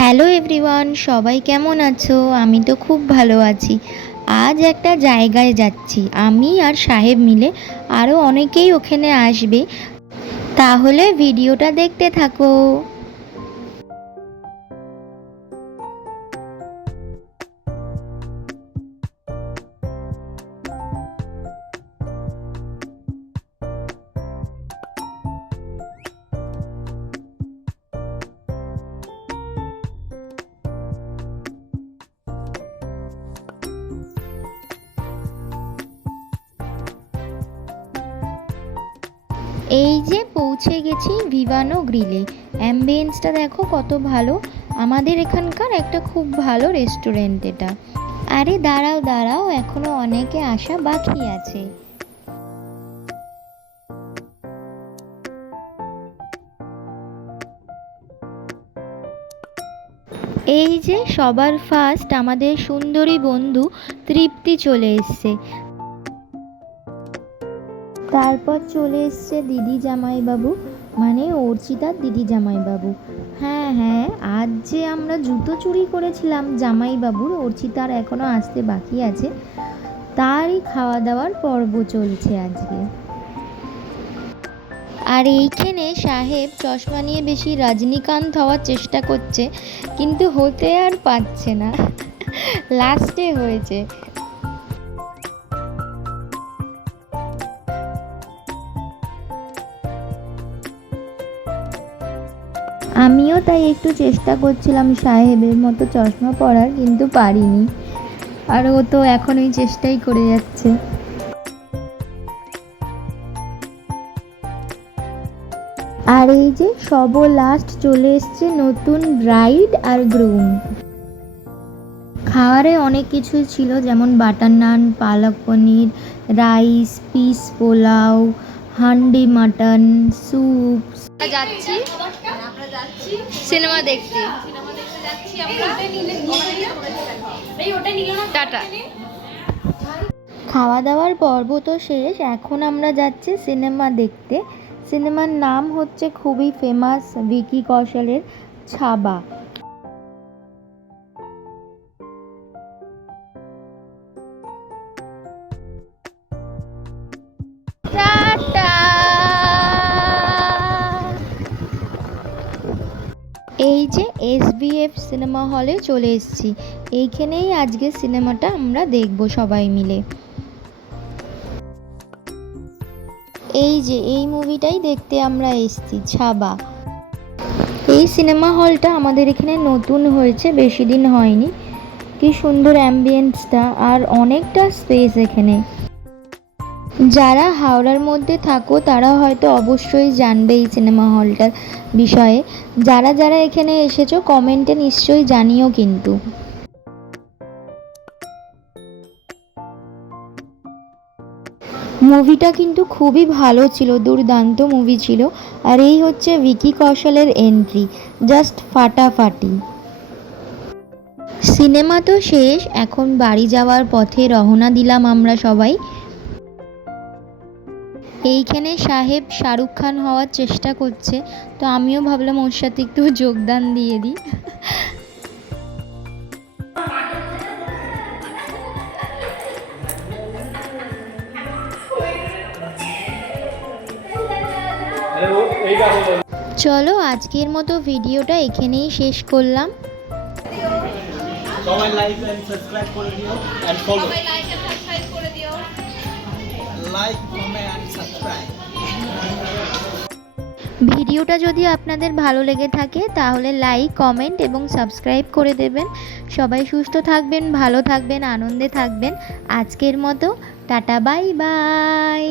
Hello everyone, সবাই কেমন আছো? আমি তো খুব ভালো আছি। আজ একটা জায়গায় যাচ্ছি। আমি আর সাহেব মিলে আরও অনেকেই ওখানে আসবে। তাহলে ভিডিওটা দেখতে থাকো। এই যে পৌঁছে গেছি ভিভানো গ্রিলে অ্যাম্বিয়েন্সটা দেখো কত ভালো। আমাদের এখানকার একটা খুব ভালো রেস্টুরেন্ট এটা। আরে দাঁড়াও দাঁড়াও, এখনও অনেকে আসা বাকি আছে। এই যে সবার ফার্স্ট আমাদের সুন্দরী বন্ধু তৃপ্তি চলে এসছে। তারপর চলে এসছে দিদি জামাইবাবু। মানে অর্চিতার দিদি জামাইবাবু। হ্যাঁ হ্যাঁ আজ যে আমরা জুতো চুরি করেছিলাম জামাইবাবুর, অর্চিতার এখনও আসতে বাকি আছে। তারই খাওয়া দাওয়ার পর্ব চলছে আজকে। আর এইখানে সাহেব চশমা নিয়ে বেশি রজনীকান্ত হওয়ার চেষ্টা করছে, কিন্তু হতে আর পারছে না। লাস্টে হয়েছে। আমিও তাই একটু চেষ্টা করছিলাম সাহেবের মতো চশমা পরার, কিন্তু পারিনি। আর ও তো এখন ওই চেষ্টাই করে যাচ্ছে। আর এই যে সব লাস্ট চলে এসছে নতুন ব্রাইড আর গ্রুম খাওয়ারে অনেক কিছুই ছিল, যেমন butter naan, palak paneer, rice, peas pulao handi mutton soup যাচ্ছি। সিনেমা দেখতে। টাটা। খাওয়া দাওয়ার পর্ব তো শেষ এখন আমরা যাচ্ছি সিনেমা দেখতে। সিনেমার নাম হচ্ছে খুবই ফেমাস ভিকি কৌশলের ছাবা। যে এসবিএফ সিনেমা হলে চলে এসেছি। এইখানেই আজকে সিনেমাটা আমরা দেখব সবাই মিলে। এই যে, এই মুভিটাই দেখতে আমরা এসেছি, ছাবা। এই সিনেমা হলটা আমাদের এখানে নতুন হয়েছে, বেশি দিন হয়নি। কি সুন্দর অ্যাম্বিয়েন্সটা আর অনেকটা স্পেস এখানে। যারা হাওড়ার মধ্যে থাকো, তারা হয়তো অবশ্যই জানবে এই সিনেমা হলটার বিষয়ে। যারা যারা এখানে এসেছ, কমেন্টে নিশ্চয়ই জানিও কিন্তু। মুভিটা কিন্তু খুবই ভালো ছিল, দুর্দান্ত মুভি ছিল। আর এই হচ্ছে ভিকি কৌশলের এন্ট্রি জাস্ট ফাটাফাটি। সিনেমা তো শেষ, এখন বাড়ি যাওয়ার পথে রওনা দিলাম আমরা সবাই। এইখানে সাহেব শাহরুখ খান হওয়ার চেষ্টা করছে তো আমিও ভাবলাম ওর সাথে একটু যোগদান দিয়ে দিই। চলো আজকের মতো ভিডিওটা এখানেই শেষ করলাম। সবাই লাইক এন্ড সাবস্ক্রাইব করে দিও এন্ড ফলো লাইক সাবস্ক্রাইব ভিডিওটা যদি আপনাদের ভালো লেগে থাকে, তাহলে লাইক কমেন্ট এবং সাবস্ক্রাইব করে দেবেন। সবাই সুস্থ থাকবেন, ভালো থাকবেন, আনন্দে থাকবেন। আজকের মতো, টাটা বাই বাই